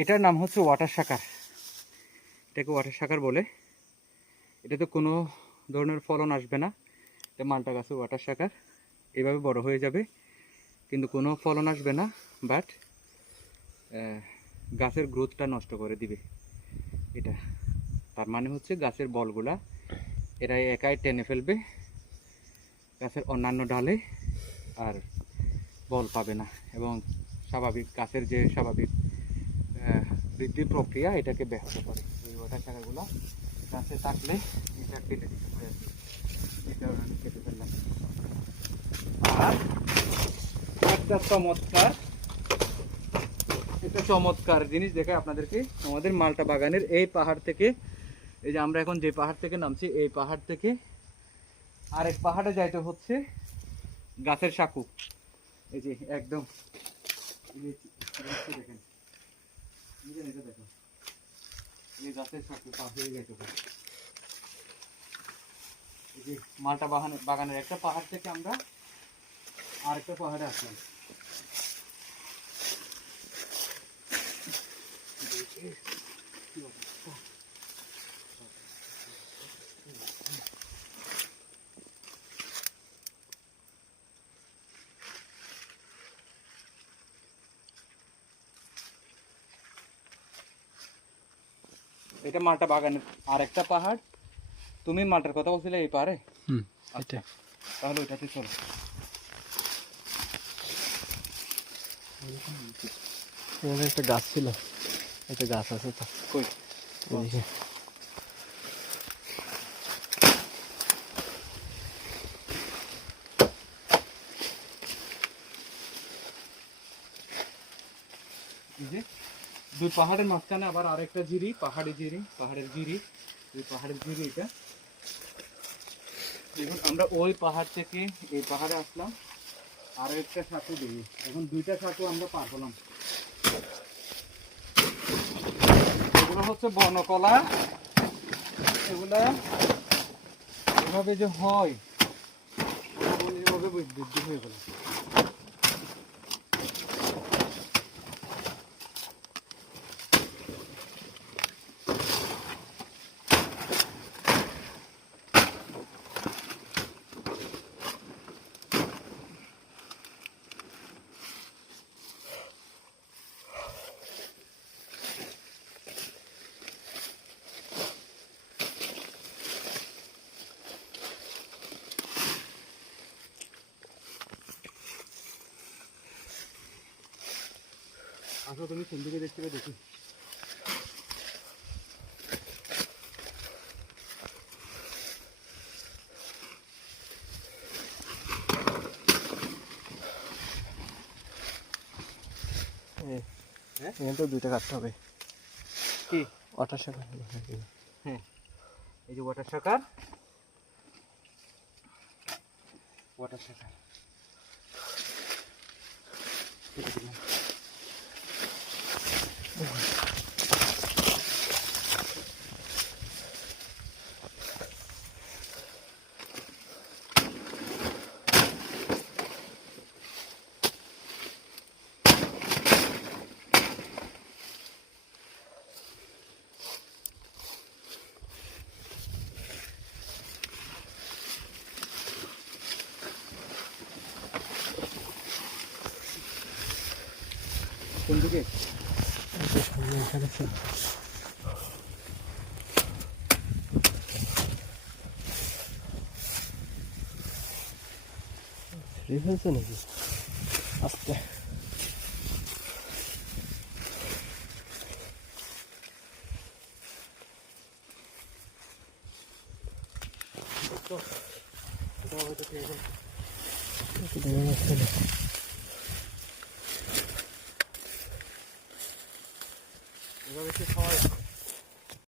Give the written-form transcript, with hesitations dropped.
এটার নাম হচ্ছে ওয়াটার শাকার। এটাকে ওয়াটার শাকার বলে। এটাতে কোনো ধরনের ফলন আসবে না। এটা মালটা গাছের ওয়াটার শাকার, এইভাবে বড় হয়ে যাবে কিন্তু কোনো ফলন আসবে না, বাট গাছের গ্রোথটা নষ্ট করে দিবে এটা। তার মানে হচ্ছে গাছের বলগুলা এরা একাই টেনে ফেলবে গাছের অন্যান্য ডালে, আর বল পাবে না, এবং স্বাভাবিক গাছের যে স্বাভাবিক বৃদ্ধির প্রক্রিয়া এটাকে ব্যাহত করে। এই ওয়াটার শাকারগুলো গাছে থাকলে এটা কেটে দিতে হয় আর কি। এটা আমি কেটে ফেললাম। আর একটা চমৎকার জিনিস দেখে আপনাদেরকে, আমাদের মালটা বাগানের এই পাহাড় থেকে, এই যে আমরা এখন যে পাহাড় থেকে নামছি, এই পাহাড় থেকে আরেক পাহাড়ে যাইতে হচ্ছে গাছের সাঁকু। এই যে একদম দেখেন, এটা দেখো, এই গাছের সাঁকু পাশ হয়ে যাইতে হবে। এই যে মালটা বাগানের একটা পাহাড় থেকে আমরা আরেকটা পাহাড়ে আসলাম। এটা মালটা বাগানের আরেকটা পাহাড়। তুমি মালটার কথা বলছিলে এই পাহাড়ে? আচ্ছা, তাহলে ওইটাতে চলো। একটা গাছ ছিল, একটা গাছ আছে তো কই? ওইদিকে। এই যে দুই পাহাড়ের মাঝখানে আবার আরেকটা জিরি, পাহাড়ের জিরি, এই পাহাড়ের জিরি এটা। দেখুন আমরা ওই পাহাড় থেকে এই পাহাড়ে আসলাম, আরো একটা সাঁকু দিই। এখন দুইটা সাঁকু আমরা পার হলাম। এগুলো হচ্ছে বনকলা, এগুলা এভাবে যে হয় এভাবে বৃদ্ধি হয়ে গেল। আসো, তুমি কোন দিকে দেখতে পাবে দেখি। এখানে তো দুইটা কাটতে হবে। কি ওয়াটার শাকার? হ্যাঁ, এই যে ওয়াটার শাকার, ওয়াটার শাকার কোন দিকে? সামনে এখানে ছিল। ফ্রি হয়েছে নাকি? আস্তে এটা হয়তো ঠিক আছে। দেখা যাচ্ছে না।